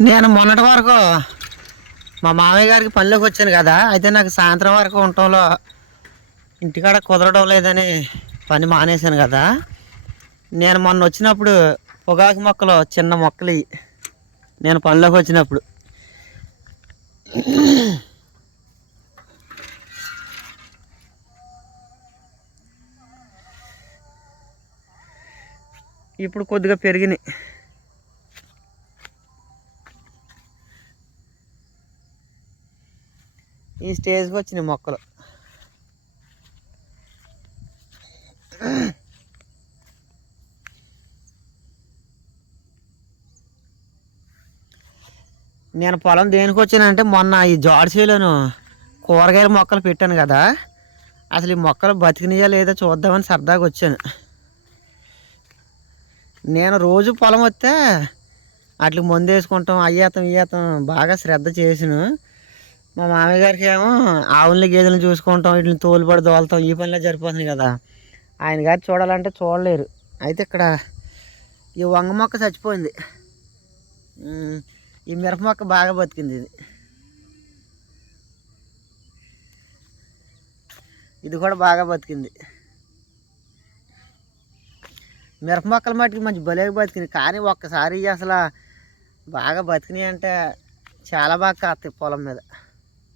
నేను మొన్నటి వరకు మా మామయ్య గారికి పనిలోకి వచ్చాను కదా అయితే నాకు సాయంత్రం వరకు ఉండటంలో ఇంటికాడ కుదరడం లేదని పని మానేశాను కదా. నేను మొన్న వచ్చినప్పుడు పొగాకు మొక్కలు చిన్న మొక్కలు నేను పనిలోకి వచ్చినప్పుడు. ఇప్పుడు కొద్దిగా పెరిగినాయి. ఈ స్టేజ్కి వచ్చినాయి మొక్కలు. నేను పొలం దేనికి వచ్చానంటే మొన్న ఈ జాడ్సీలోను కూరగాయల మొక్కలు పెట్టాను కదా అసలు ఈ మొక్కలు బతికినాయా లేదా చూద్దామని సరదాగా వచ్చాను. నేను రోజు పొలం వస్తే అట్లా మందు వేసుకుంటాం అయ్యేతం ఇయ్యేతం బాగా శ్రద్ధ చేసాను. మా మామయ్యగారికి ఏమో ఆవులని గేదెలను చూసుకుంటాం వీటిని తోలుబడి దోలుతాం ఈ పనిలో సరిపోతుంది కదా. ఆయన గారు చూడాలంటే చూడలేరు. అయితే ఇక్కడ ఈ వంగ మొక్క చచ్చిపోయింది. ఈ మిరప మొక్క బాగా బతికింది ఇది. ఇది కూడా బాగా బతికింది. మిరప మొక్కల మట్టికి మంచి భలేగా బతికింది కానీ ఒక్కసారి అసలు బాగా బతికినాయి అంటే చాలా బాగా కాస్తాయి పొలం మీద.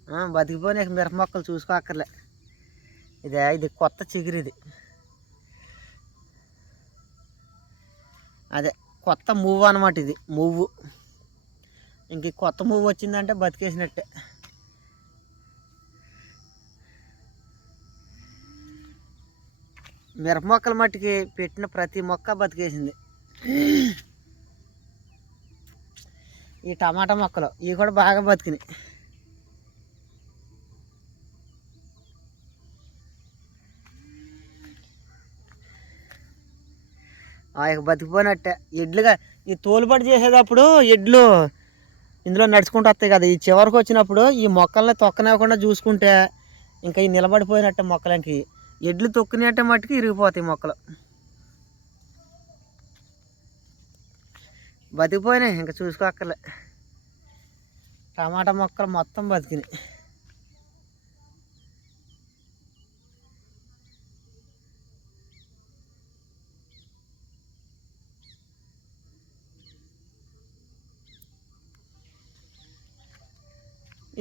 బతికిపోయినాక మిరప మొక్కలు చూసుకోక్కర్లే. ఇదే ఇది కొత్త చిగురు ఇది. అదే కొత్త మూవ్ అనమాట ఇది మువ్వు ఇంక కొత్త మూవ్ వచ్చిందంటే బతికేసినట్టే. మిరప మొక్కల మట్టికి పెట్టిన ప్రతి మొక్క బతికేసింది. ఈ టమాటా మొక్కలు ఇవి కూడా బాగా బతికినాయి. ఆ యొక్క బతికిపోయినట్టే. ఎడ్లుగా ఈ తోలుబడి చేసేటప్పుడు ఎడ్లు ఇందులో నడుచుకుంటూ వస్తాయి కదా. ఈ చివరికి వచ్చినప్పుడు ఈ మొక్కల్ని తొక్కనివ్వకుండా చూసుకుంటే ఇంకా ఈ నిలబడిపోయినట్టే మొక్కలకి. ఎడ్లు తొక్కినట్టే మట్టుకు ఇరిగిపోతాయి మొక్కలు. బతికిపోయినాయి ఇంకా చూసుకోక్కర్లే. టమాటా మొక్కలు మొత్తం బతికినాయి.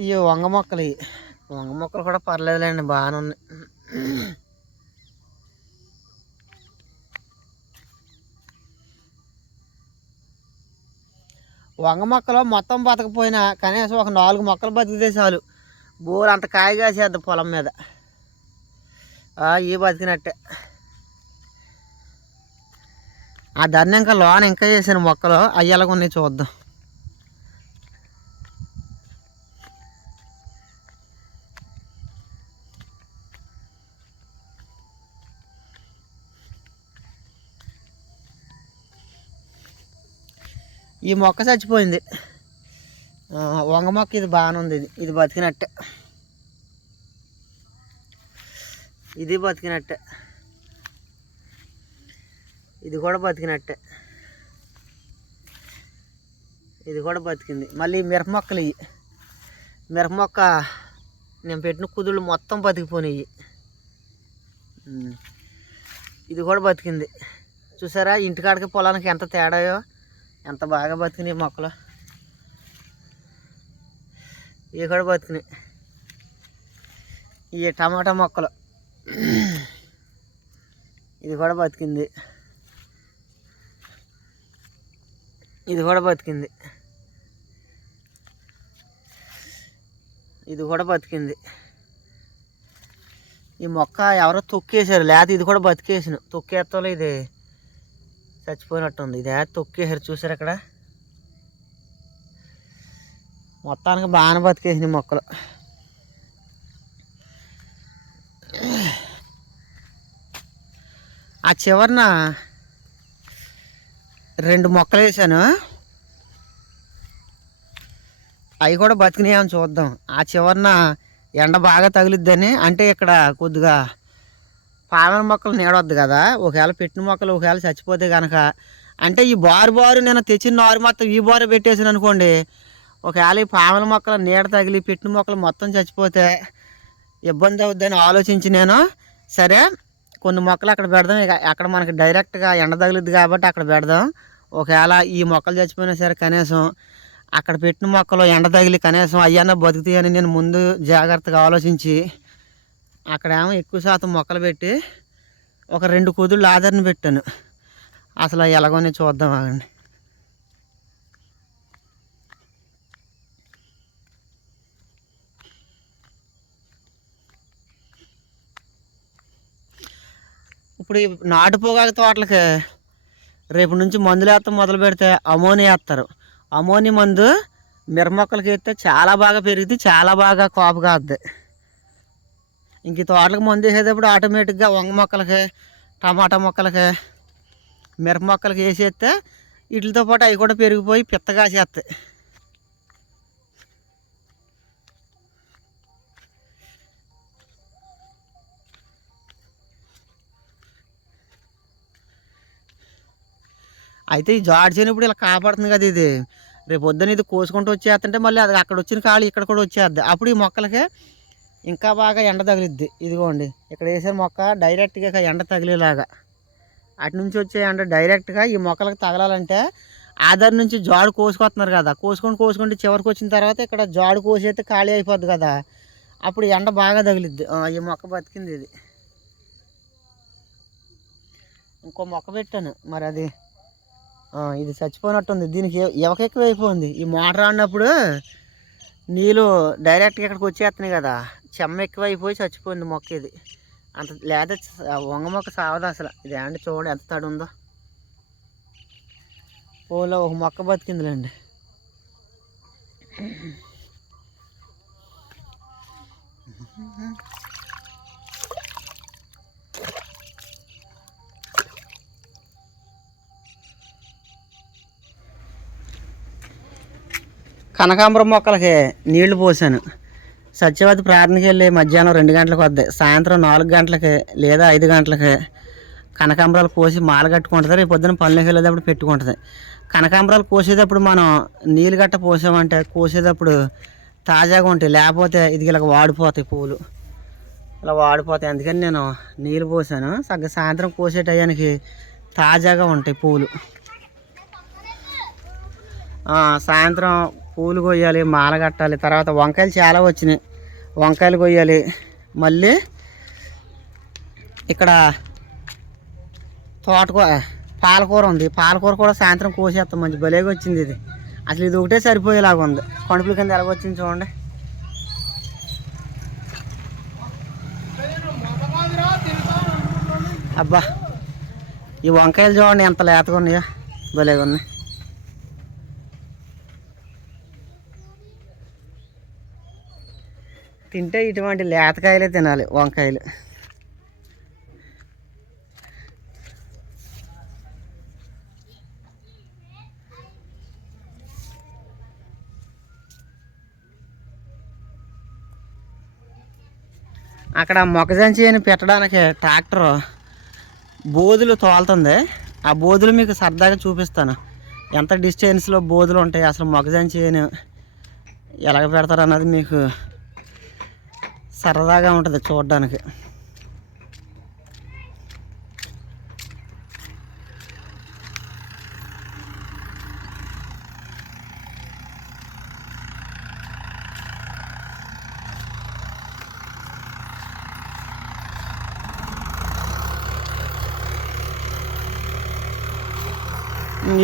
ఇవి వంగ మొక్కలు. ఇవి వంగ మొక్కలు కూడా పర్లేదులేండి బాగానే ఉన్నాయి. వంగ మొక్కలు మొత్తం బతకపోయినా కనీసం ఒక నాలుగు మొక్కలు బతికితే చాలు. బోరు అంత కాయగాసేద్ది పొలం మీద. ఆ, ఇవి బతికినట్టే. ఆ దాన్ని ఇంకా లోన ఇంకా చేసిన మొక్కలు అయ్యేలాగా ఉన్నాయి చూద్దాం. ఈ మొక్క చచ్చిపోయింది. వంగ మొక్క ఇది బాగానే ఉంది ఇది. ఇది బతికినట్టే. ఇది బతికినట్టే. ఇది కూడా బతికినట్టే. ఇది కూడా బతికింది. మళ్ళీ మిరప మొక్కలు ఇవి మిరప మొక్క నేను పెట్టిన కుదుళ్ళు మొత్తం బతికిపోయినాయి. ఇది కూడా బతికింది. చూసారా? ఇంటికాడికి పొలానికి ఎంత తేడాయో? ఎంత బాగా బతికినాయి మొక్కలు? ఇవి కూడా బతికినాయి. ఈ టమాటా మొక్కలు. ఇది కూడా బతికింది. ఇది కూడా బతికింది. ఇది కూడా బతికింది. ఈ మొక్క ఎవరో తొక్కేశారు లేకపోతే ఇది కూడా బతికేసిన. తొక్కేస్తాలో ఇది. చచ్చిపోయినట్టుంది. ఇది తొక్కేసారు చూసారు అక్కడ? మొత్తానికి బాగానే బతికేసినాయి మొక్కలు. ఆ చివరన రెండు మొక్కలు వేసాను. అవి కూడా బతికినాయని చూద్దాం. ఆ చివరన ఎండ బాగా తగిలిద్దని అంటే ఇక్కడ కొద్దిగా పాలన మొక్కలు నీడవద్దు కదా. ఒకవేళ పెట్టిన మొక్కలు ఒకవేళ చచ్చిపోతే కనుక అంటే ఈ బారు బారు నేను తెచ్చిన నారు మొత్తం ఈ బారు పెట్టేసాను అనుకోండి ఒకవేళ ఈ పాముల మొక్కలు నీడ తగిలి పెట్టిన మొక్కలు మొత్తం చచ్చిపోతే ఇబ్బంది అవుద్దని ఆలోచించి నేను సరే కొన్ని మొక్కలు అక్కడ పెడదాం. ఇక అక్కడ మనకి డైరెక్ట్గా ఎండ తగిలిద్ది కాబట్టి అక్కడ పెడదాం. ఒకవేళ ఈ మొక్కలు చచ్చిపోయినా సరే కనీసం అక్కడ పెట్టిన మొక్కలు ఎండ తగిలి కనీసం అయ్యన్నా బతుకుతాయని నేను ముందు జాగ్రత్తగా ఆలోచించి అక్కడేమో ఎక్కువ శాతం మొక్కలు పెట్టి ఒక రెండు కుదుళ్ళు ఆదరణ పెట్టాను. అసలు ఎలాగోనే చూద్దాం ఆగండి. ఇప్పుడు ఈ నాటు పొగాకు తోటలకి రేపు నుంచి మందులు వేస్తాం మొదలు పెడితే అమోనియా వేస్తారు. అమోనియా మందు మిరమొక్కలకి వేస్తే చాలా బాగా పెరిగితే చాలా బాగా కాపు కాద్ది. ఇంక ఈ తోటలకు మందు వేసేటప్పుడు ఆటోమేటిక్గా వంగ మొక్కలకి టమాటా మొక్కలకి మిరప మొక్కలకి వేసేస్తే వీటితో పాటు అవి కూడా పెరిగిపోయి పిత్తగా చేస్తాయి. అయితే ఈ జాడి చేయనప్పుడు ఇలా కాపాడుతుంది కదా ఇది. రేపు పొద్దున ఇది కోసుకుంటూ వచ్చేస్తుంటే మళ్ళీ అది అక్కడ వచ్చిన కాళ్ళు ఇక్కడ కూడా వచ్చేద్ది అప్పుడు ఈ మొక్కలకి ఇంకా బాగా ఎండ తగిలిద్ది. ఇదిగోండి ఇక్కడ వేసే మొక్క డైరెక్ట్గా ఎండ తగిలేలాగా. అటు నుంచి వచ్చే ఎండ డైరెక్ట్గా ఈ మొక్కలకు తగలాలంటే ఆధార్ నుంచి జాడు కోసుకొస్తున్నారు కదా. కోసుకొని కోసుకుంటే చివరికి వచ్చిన తర్వాత ఇక్కడ జాడు కోసేస్తే ఖాళీ అయిపోద్ది కదా. అప్పుడు ఎండ బాగా తగిలిద్ది. ఈ మొక్క బతికింది ఇది. ఇంకో మొక్క పెట్టాను. మరి అది ఇది చచ్చిపోయినట్టుంది. దీనికి ఎవక అయిపోయింది. ఈ మోటార్ ఆడినప్పుడు నీళ్ళు డైరెక్ట్గా ఇక్కడికి వచ్చేస్తున్నాయి కదా. చెమ్మ ఎక్కువ అయిపోయి చచ్చిపోయింది మొక్క ఇది అంత లేదా వంగ మొక్క సావదు అసలు. ఇది ఏంటి చూడండి ఎంత తడి ఉందో పోలో ఒక మొక్క బతికిందిలేండి. కనకాంబరం మొక్కలకి నీళ్ళు పోసాను. సత్యవతి ప్రార్థనకి వెళ్ళి మధ్యాహ్నం రెండు గంటలకు వద్దాయి సాయంత్రం నాలుగు గంటలకి లేదా ఐదు గంటలకి కనకాంబరాలు కోసి మాల కట్టుకుంటుంది. రేపు పొద్దున పనులకి వెళ్ళేటప్పుడు పెట్టుకుంటుంది. కనకాంబరాలు కోసేటప్పుడు మనం నీళ్ళు గట్ట పోసామంటే కోసేటప్పుడు తాజాగా ఉంటాయి. లేకపోతే ఇది ఇలా వాడిపోతాయి పూలు. ఇలా వాడిపోతాయి. అందుకని నేను నీళ్ళు పోసాను. సగ్గ సాయంత్రం కోసే టయానికి తాజాగా ఉంటాయి పూలు. సాయంత్రం పూలు కొయ్యాలి మాల కట్టాలి. తర్వాత వంకాయలు చాలా వచ్చినాయి. వంకాయలు కొయ్యాలి. మళ్ళీ ఇక్కడ తోటకూర పాలకూర ఉంది. పాలకూర కూడా సాయంత్రం కోసేస్తాం. మంచి భలేగా వచ్చింది ఇది. అసలు ఇది ఒకటే సరిపోయేలాగా ఉంది. కణుపుల కింద ఎలాగొచ్చింది చూడండి. అబ్బా ఈ వంకాయలు చూడండి ఎంత లేతగా ఉన్నాయో. భలేగా ఉన్నాయి. తింటే ఇటువంటి లేతకాయలే తినాలి వంకాయలు. అక్కడ మొక్కజొన్న పెట్టడానికి ట్రాక్టర్ బోధులు తోలుతుంది. ఆ బోధులు మీకు సరదాగా చూపిస్తాను. ఎంత డిస్టెన్స్లో బోధులు ఉంటాయి అసలు మొక్కజొన్న చేయని ఎలాగ పెడతారు అన్నది మీకు సరదాగా ఉంటుంది చూడడానికి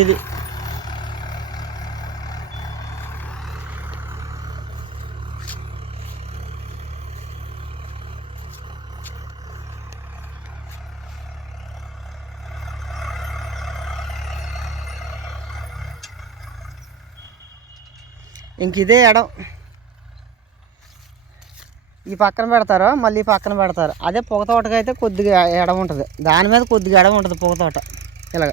ఇది ఇంక ఇదే ఎడం. ఈ పక్కన పెడతారు మళ్ళీ ఈ పక్కన పెడతారు. అదే పొగ తోటకైతే కొద్దిగా ఎడం ఉంటుంది. దాని మీద కొద్దిగా ఎడం ఉంటుంది పొగ తోట. ఇలాగ.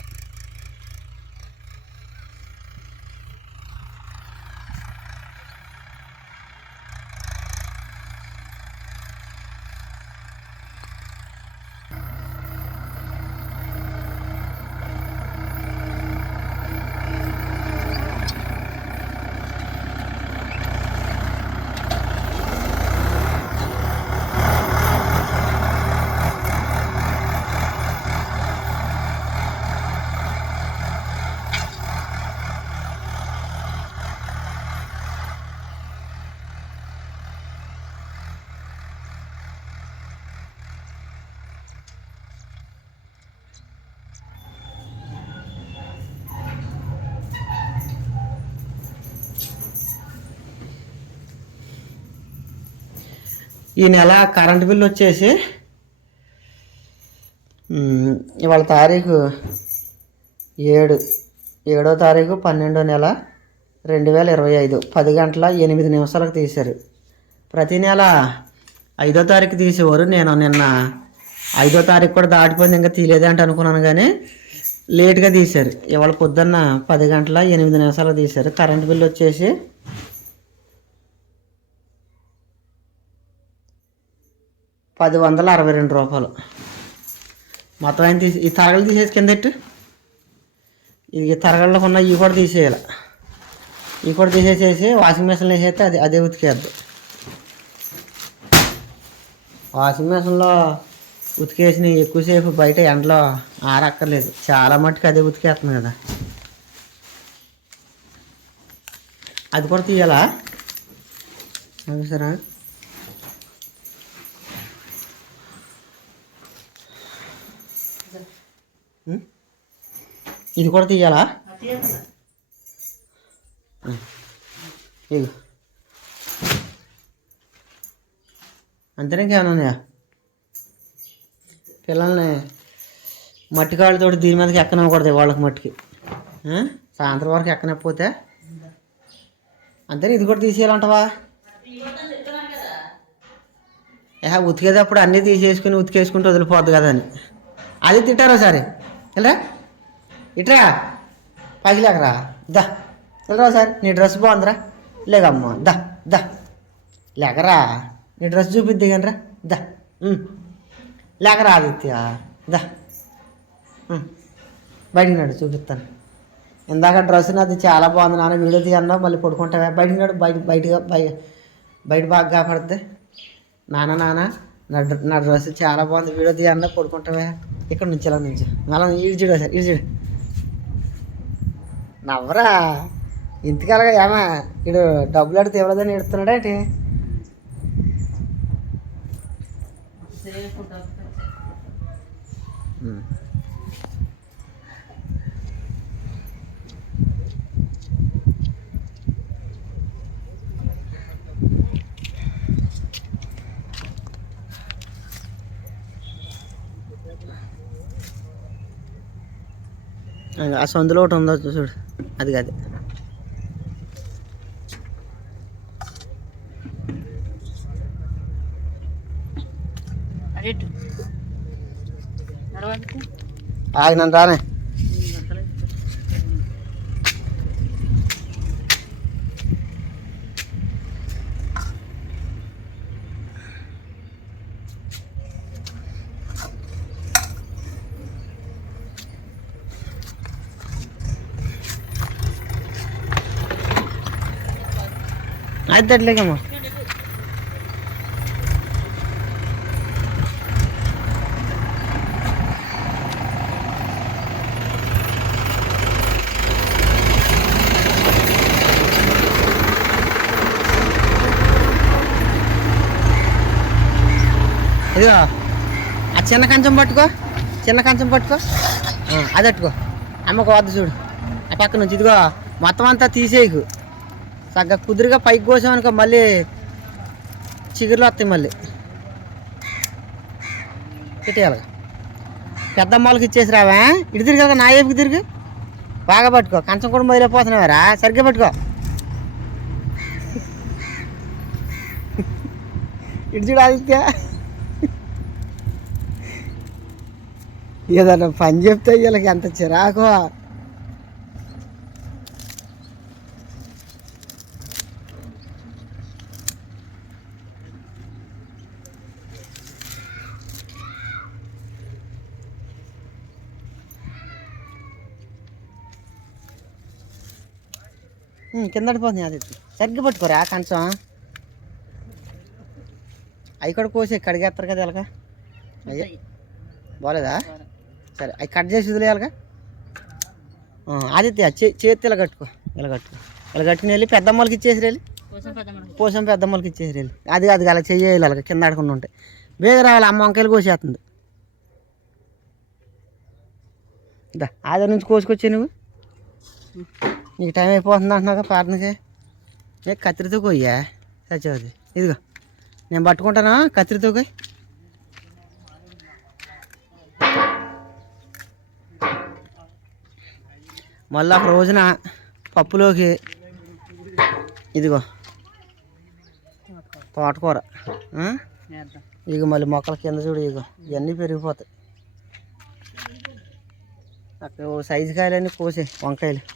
ఈ నెల కరెంట్ బిల్ వచ్చేసి ఇవాళ తారీఖు ఏడు. ఏడో తారీఖు పన్నెండో నెల రెండు వేల ఇరవై ఐదు. పది గంటల ఎనిమిది నిమిషాలకు తీశారు. ప్రతి నెల ఐదో తారీఖు తీసేవారు. నేను నిన్న ఐదో తారీఖు కూడా దాటిపోయింది. ఇంకా తీయలేదే అంటే అనుకున్నాను కానీ లేట్గా తీశారు. ఇవాళ పొద్దున్న పది గంటల ఎనిమిది నిమిషాలకు తీశారు. కరెంట్ బిల్ వచ్చేసి పది వందల అరవై రెండు రూపాయలు. మొత్తం ఆయన తీసి ఈ తరగలు తీసేసి కింద ఈ ఇది తరగల్లో ఉన్న ఇవి కూడా తీసేయాలి. ఇవి కూడా తీసేసేసి వాషింగ్ మిషన్లో వేసేస్తే అది అదే ఉతికేద్దు. వాషింగ్ మిషన్లో ఉతికేసిన ఎక్కువసేపు బయట ఎండలో ఆరక్కర్లేదు. చాలా మట్టుకు అదే ఉతికేస్తుంది కదా. అది కూడా తీయాలా? సరే ఇది కూడా తీయాలా? ఇగో అంతేనా ఇంకేమైనా ఉన్నాయా? పిల్లల్ని మట్టి కాళ్ళతో దీని మీదకి ఎక్కనివ్వకూడదు వాళ్ళకి మట్టికి. సాయంత్రం వరకు ఎక్కనకపోతే అంతేనా ఇది కూడా తీసేయాలంటవా? ఏ ఉతికేటప్పుడు అన్నీ తీసేసుకుని ఉతికేసుకుంటూ వదిలిపోద్ది కదా అని. అది తిట్టారా సరే ఇలా ఇట్రా పైకి లేకరా దా. వెళ్ళరా సార్ నీ డ్రెస్ బాగుందిరా. లేదమ్మా దా దా. లేకరా నీ డ్రెస్ చూపిద్ది కానరా దా లేకరా ఆదిత్య దా. ఉమ్. బయటికి చూపిస్తాను. ఇందాక డ్రెస్ నాది చాలా బాగుంది నాన్న వీడియో తీయన్నా మళ్ళీ పడుకుంటావా. బయటికి నాడు బయట బయటగా బయట బయట బాగా కాపాడితే నాన్న నాన్న నా డ్ర- నా డ్రెస్ చాలా బాగుంది వీడియో తీయన్నా పడుకుంటావా. ఇక్కడ నుంచి ఇలా నుంచి. మళ్ళీ ఇటు చూడు సార్ ఇది చూడు. నవ్వరా? ఇంతకాలగా ఏమా ఇడు డబ్బులు అడితే ఇవ్వలేదని ఎడుతున్నాడా ఏంటి? ఆ సందులో ఒకటి ఉందా చూడు. అది కాదు. ఆగి నన్ను రానే. అది అట్లేకమ్మా ఇదిగో ఆ చిన్న కంచం పట్టుకో చిన్న కంచం పట్టుకో. అది పట్టుకో అమ్మకు వద్ద చూడు. ఆ పక్క నుంచి ఇదిగో మొత్తం అంతా తీసేయకు. తగ్గ కుదురుగా పైకి కోసామనుకో మళ్ళీ చిగురులు వస్తాయి మళ్ళీ. పెట్టేయాలి పెద్ద అమ్మలకి ఇచ్చేసి రావా? ఇటు తిరిగి కదా నా ఏపుకి తిరిగి. బాగా పట్టుకో. కంచం కూడా మొదలైపోతున్నావారా సరిగ్గా పట్టుకో. ఇటు చూడు ఆదిత్య. ఏదన్నా పని చెప్తే వీళ్ళకి ఎంత చిరాకు. కిందడిపోతుంది అది. సరిగ్గా పట్టుకోరా కంచం. అవి కూడా కోసి కడిగేస్తారు కదా ఇలాగా? అయ్యా బాగలేదా సరే అవి కట్ చేసి వదిలేయాలిగా? ఆదిత్య చే చేతి ఇలా కట్టుకో ఇలా కట్టుకో. ఇలా కట్టుకుని వెళ్ళి పెద్దమ్మలకి ఇచ్చేసి వెళ్ళి. పోసం పెద్దమ్మలకి ఇచ్చేసి వెళ్ళి. అది అది అలా చెయ్యాలి అలాగ కింద ఆడకుండా ఉంటాయి బేగ రావాలి అమ్మ వంకాయలు కోసేస్తుంది. దా ఆధార్ నుంచి కోసుకొచ్చే నువ్వు. నీకు టైం అయిపోతుంది అంటున్నావు ప్రార్థనకి? ఏ కత్తిరితో కొయ్యా? సచివది ఇదిగో. నేను పట్టుకుంటానా? కత్తిరితోకి మళ్ళీ ఒక రోజున పప్పులోకి ఇదిగో. తోటకూర ఇక మళ్ళీ మొక్కల కింద చూడు ఇగో. ఇవన్నీ పెరిగిపోతాయి. అక్కడ సైజు కాయలన్నీ కోసే వంకాయలు.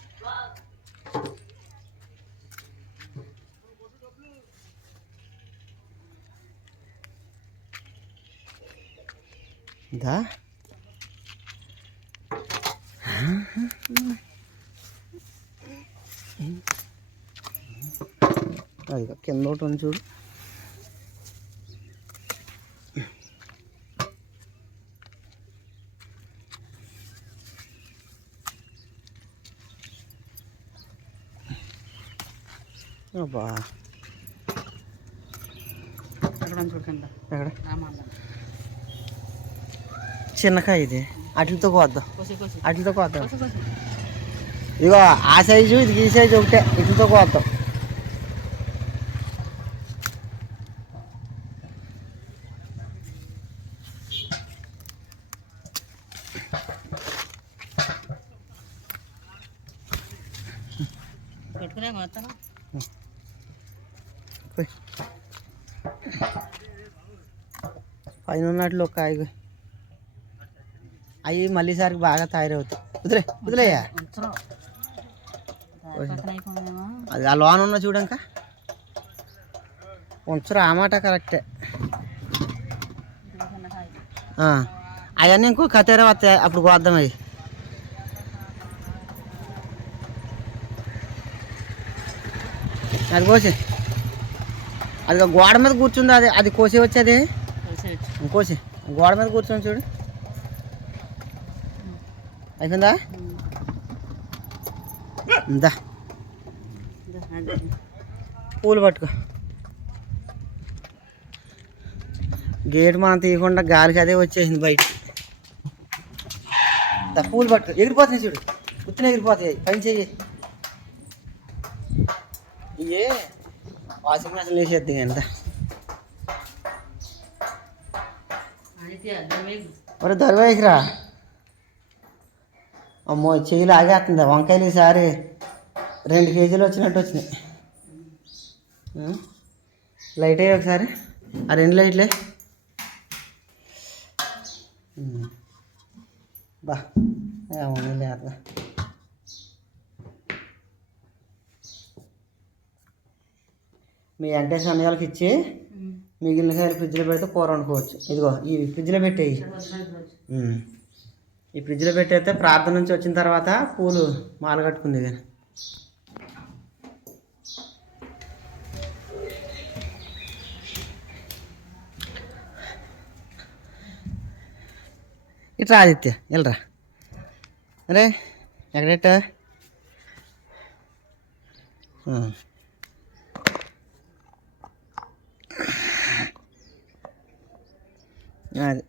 దా అది కింద ఒకటి ఉంది చూడు. అబ్బా. ఎక్కడ చిన్నకాయ ఇది. అట్లతో కోద్దాం. అట్లతో కోద్దాం. ఇదిగో ఆ సైజు ఇది ఈ సైజు ఒకటే. ఇట్లతో కోద్దాం. పైన ఉన్నట్లు ఒక కాయ. అవి మళ్ళీసారికి బాగా తయారవుతాయి. వదిలే వదిలేయా. అది ఆ లోన్ ఉన్న చూడంక. ఉంచరు ఆ మాట కరెక్టే. అవన్నీ ఇంకో కతేర వస్తాయి అప్పుడు కోద్దాం అవి. అది కోసి అది గోడ మీద కూర్చుంది అది అది కోసి వచ్చేది? కోసి గోడ మీద కూర్చొని చూడు. అయిపోయిందా? ఇందా పూలు పట్టుకో. గేట్ మనం తీయకుండా గాలికి అదే వచ్చేసింది బయట పూలు పట్టుకో. ఎగిరిపోతున్నాయి చూడు. గుర్తున ఎగిరిపోతాయి. పని చెయ్యి. ఇయే వాషింగ్ మెషిన్ వేసేద్ది ఎంత మరి దర్వేకిరా అమ్మో చెయ్యి లాగేస్తుంది వంకాయలు ఈసారి రెండు కేజీలు వచ్చినట్టు వచ్చినాయి? లైట్ అయ్యి ఒకసారి. ఆ రెండు లైట్లే. బా ఏమన్నా లేదు మీ వెంకటేశ్వర అన్నయ్యలకి ఇచ్చి మిగిలిన ఫ్రిడ్జ్లో పెడితే కూర వండుకోవచ్చు. ఇదిగో ఈ ఫ్రిడ్జ్లో పెట్టేయి. ఈ ఫ్రిడ్జ్లో పెట్టేస్తే ప్రార్థన నుంచి వచ్చిన తర్వాత పూలు మాల కట్టుకుంది కానీ ఇట్రా ఆదిత్య వెళ్ళరా అరే ఎక్కడెట్ట? అది.